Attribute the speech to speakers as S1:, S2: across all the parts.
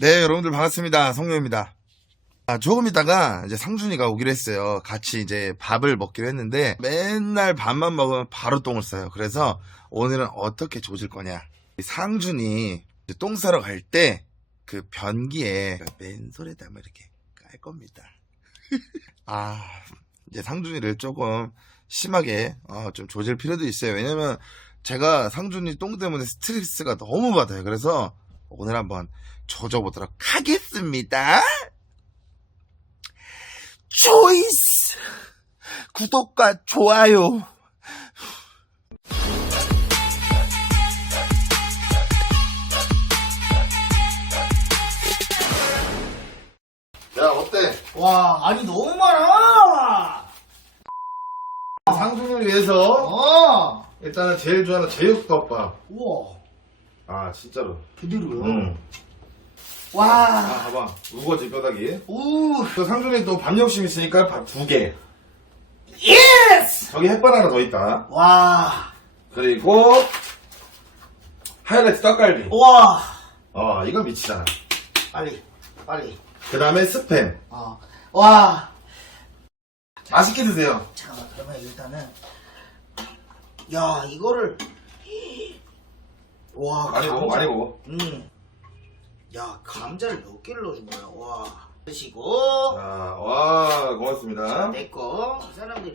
S1: 네, 여러분들 반갑습니다. 성룡입니다. 아, 조금 있다가 이제 상준이가 오기로 했어요. 같이 이제 밥을 먹기로 했는데 맨날 밥만 먹으면 바로 똥을 싸요. 그래서 오늘은 어떻게 조질 거냐. 이 상준이 똥 싸러 갈 때 그 변기에 맨손에다 한번 이렇게 깔 겁니다. 아, 이제 상준이를 조금 심하게 어, 좀 조질 필요도 있어요. 왜냐면 제가 상준이 똥 때문에 스트레스가 너무 받아요. 그래서 오늘 한번 조져보도록 하겠습니다. 초이스 구독과 좋아요 야 어때?
S2: 와, 아니 너무 많아.
S1: 상준을 위해서
S2: 어,
S1: 일단은 제일 좋아하는 제육덮밥
S2: 우와,
S1: 아 진짜로
S2: 그대로요.
S1: 응. 아
S2: 와,
S1: 봐봐. 우거지 뼈다귀.
S2: 우,
S1: 또 상준이 또 밥 욕심 있으니까 밥 두 개.
S2: 예스.
S1: 저기 햇반 하나 더 있다.
S2: 와,
S1: 그리고 하이라이트 떡갈비.
S2: 와,
S1: 어 이거 미치잖아
S2: 빨리, 빨리.
S1: 그 다음에 스팸.
S2: 어, 와.
S1: 맛있게 드세요.
S2: 잠깐만, 그러면 일단은, 야, 이거를, 와,
S1: 많이 먹어 많이 먹어.
S2: 음, 야, 감자를 몇 개를 넣어준 거야. 와, 드시고.
S1: 자, 와 고맙습니다
S2: 내거 사람들이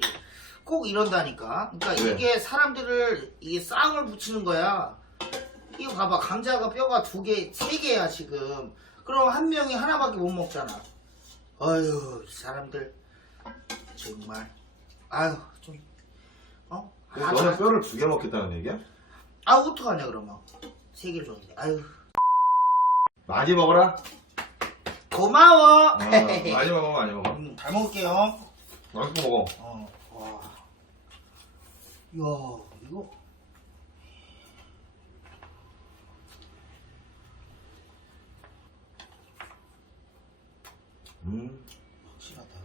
S2: 꼭 이런다니까. 그러니까
S1: 네.
S2: 이게 사람들을 이게 쌍을 붙이는 거야. 이거 봐봐 감자가 뼈가 두 개, 세 개야 지금. 그럼 한 명이 하나밖에 못 먹잖아. 어휴 사람들 정말 아유 좀 어?
S1: 그래서
S2: 아,
S1: 너는
S2: 자-
S1: 뼈를 두 개 먹겠다는 얘기야?
S2: 아 어떡하냐 그러면 세 개를 줬는데 아유
S1: 많이 먹어라
S2: 고마워.
S1: 어, 많이 먹어 많이 먹어
S2: 음, 잘 먹을게요.
S1: 맛있게 먹어
S2: 어, 와. 야, 이거.
S1: 음.
S2: 확실하다.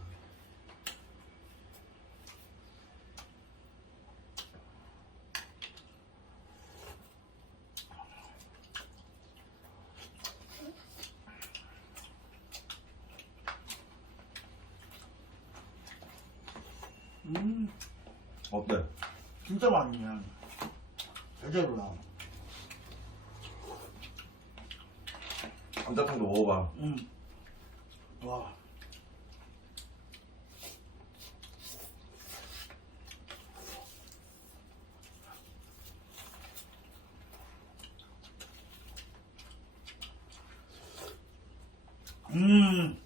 S2: 음,
S1: 어때?
S2: 진짜 맛있네. 제대로야.
S1: 감자탕도 먹어봐
S2: 음. 와. 음.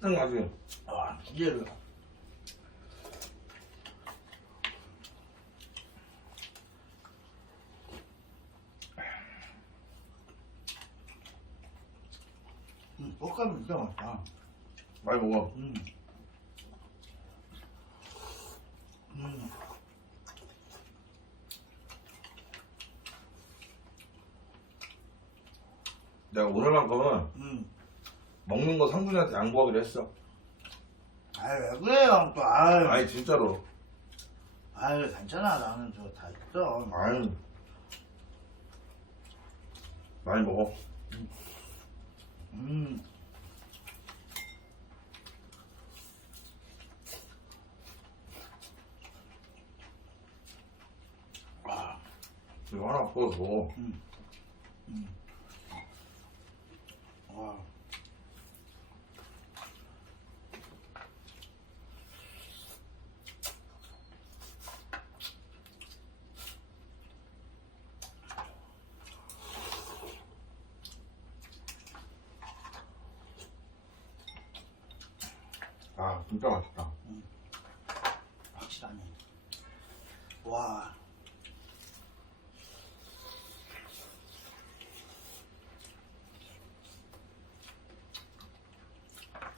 S1: 딱 맛있어
S2: 와, 제대로야. 볶음이 진짜 맛있다.
S1: 많이 먹어
S2: 음. 음.
S1: 내가 오늘만큼은
S2: 음.
S1: 먹는 거 상준이한테 양보하기로 했어
S2: 아유, 왜 그래요, 또, 아유.
S1: 아니 진짜로
S2: 아유, 괜찮아. 나는 저 다 있어.
S1: 아니 많이 먹어
S2: 음. 와,
S1: 이거 하나 구워서 먹어
S2: 음. 음. 와.
S1: 아 진짜 맛있다
S2: 확실하네. 와.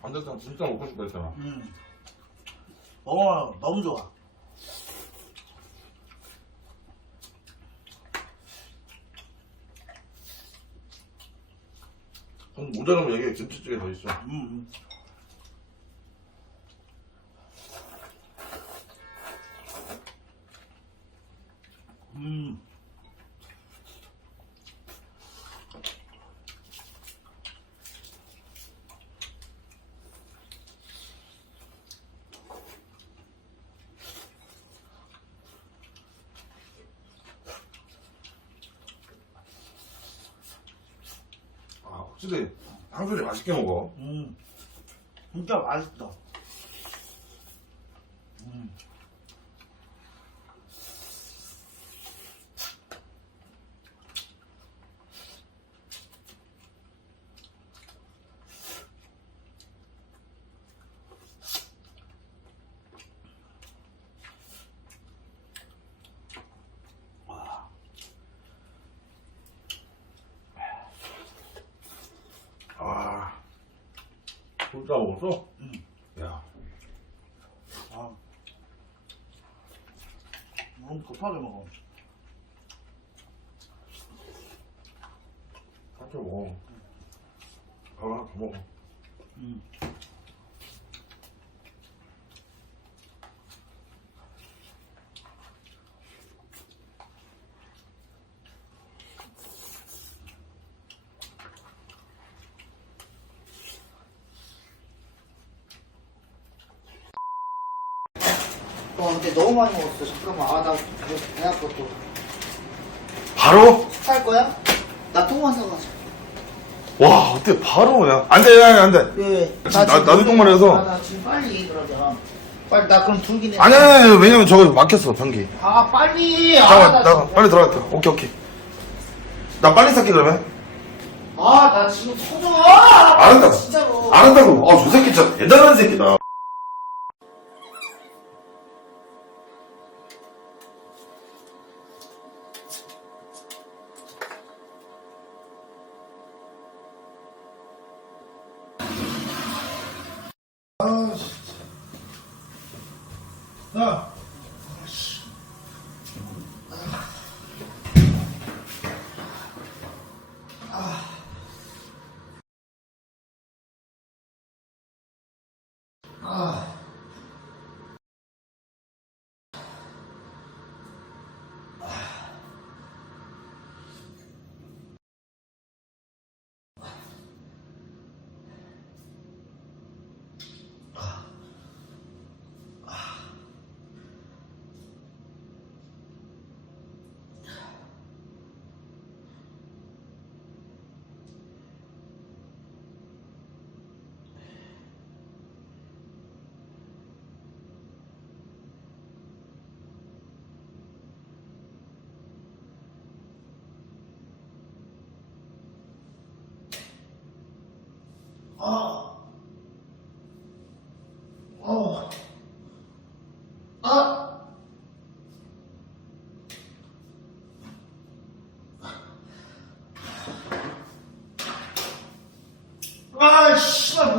S1: 감자탕 진짜 먹고 싶다 했잖아
S2: 음. 어, 너무 좋아.
S1: 그럼 모자라면 여기 김치찌개 더 있어
S2: 음. 음. 음.
S3: 아, 확실히 향수리 맛있게 먹어.
S2: 음. 진짜 맛있다. 음.
S3: 혼자 먹었어?
S2: 응.
S3: 야,
S2: 아, 너무 급하게 먹어.
S3: 같이 먹어. 아, 더 먹어.
S2: 음. 와 근데 너무 많이 먹었어 잠깐만 아나 배 아파
S1: 바로?
S2: 또살 거야? 나 똥만 사가자
S1: 와, 어때? 바로, 야. 안 돼, 안 돼, 안 돼.
S2: 왜?
S1: 나- 나도 똥만 해서.
S2: 아, 나 지금 빨리 그러자 빨리 나 그럼 둘기 내
S1: 아니, 아니, 아니, 왜냐면 저거 막혔어, 변기.
S2: 아 빨리 아,
S1: 잠깐,
S2: 나. 지금-
S1: 빨리 들어갈게. 오케이, 오케이. 나 빨리 쌀게, 그러면.
S2: 아, 나 지금 터져.
S1: 안 한다고.
S2: 진짜로.
S1: 안 한다고. 아, 저 새끼 진짜 대단한 새끼다.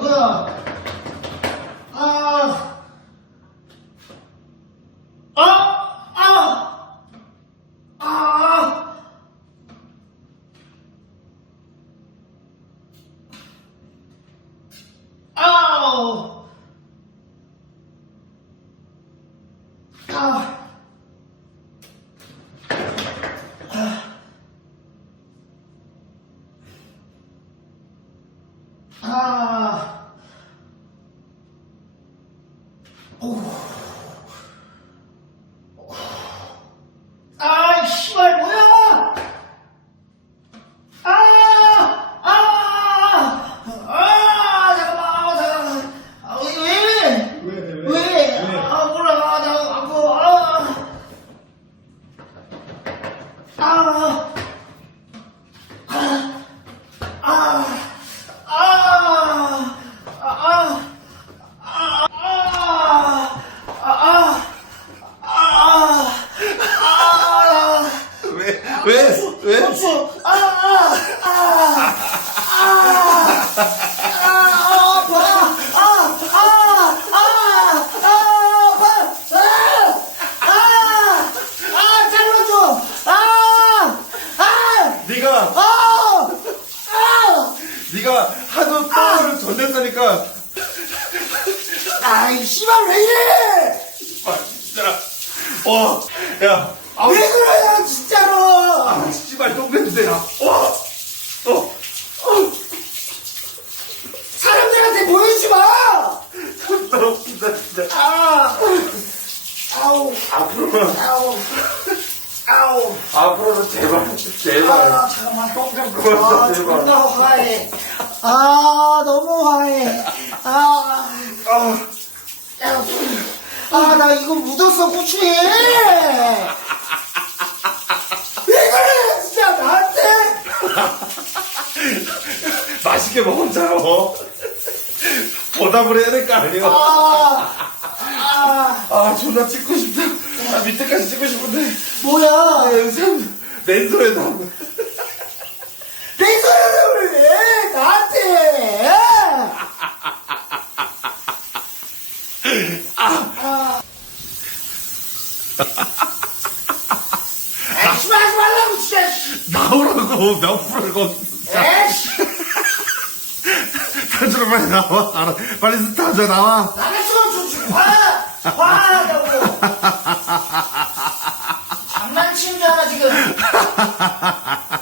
S2: love 아이, 씨발, 뭐야! 아! 아! 아! 잠깐만, 잠깐만. 아, 왜, 왜? 왜? 왜? 아, 몰라. 아, 나 아파. 아. 아. 아. 아. 아. 아. 아. 아. 아.
S1: 왜, 왜, 왜?
S2: 없어. 아, 아, 아, 아, 아, 아파. 아, 아, 아, 아, 아파. 아, 아, 아, 잘라줘. 아, 아,
S1: 네가,
S2: 아, 아,
S1: 네가 하도 떡을 전냈다니까.
S2: 아이, 씨발, 왜 이래?
S1: 아, 진짜. 와, 야. 아,
S2: 왜 그러냐, 진짜로.
S1: 아, 씨발, 똥 냄새야. 와, 어,
S2: 사람들한테 보여주지 마.
S1: 존나 웃긴다, 진짜.
S2: 아, 아우,
S1: 앞으로만.
S2: 아우, 아우.
S1: 앞으로는 제발, 제발.
S2: 아, 잠깐만.
S1: 똥좀 그만
S2: 아,
S1: 좀 제발.
S2: 존나 화해. 아, 너무 화해. 아,
S1: 아,
S2: 야, 아, 나 이거 묻었어, 고추에. 왜 그래, 진짜, 나한테?
S1: 맛있게 먹었잖아. 보답을 해야 될 거 아니야.
S2: 아, 아,
S1: 아, 존나 찍고 싶다. 아, 밑에까지 찍고 싶은데.
S2: 뭐야.
S1: 아, 참, 랜소에다.
S2: 내 소리를 왜 나한테? 아. 에이씨, 하지 말라고, 진짜. 씨.
S1: 나오라고, 몇 프로고.
S2: 에이씨,
S1: 탄주로 빨리 나와. 알아. 빨리 스타져, 나와.
S2: 나갈 수가 없어, 지금. 화! 화나다고. 장난치는 줄 알아, 지금.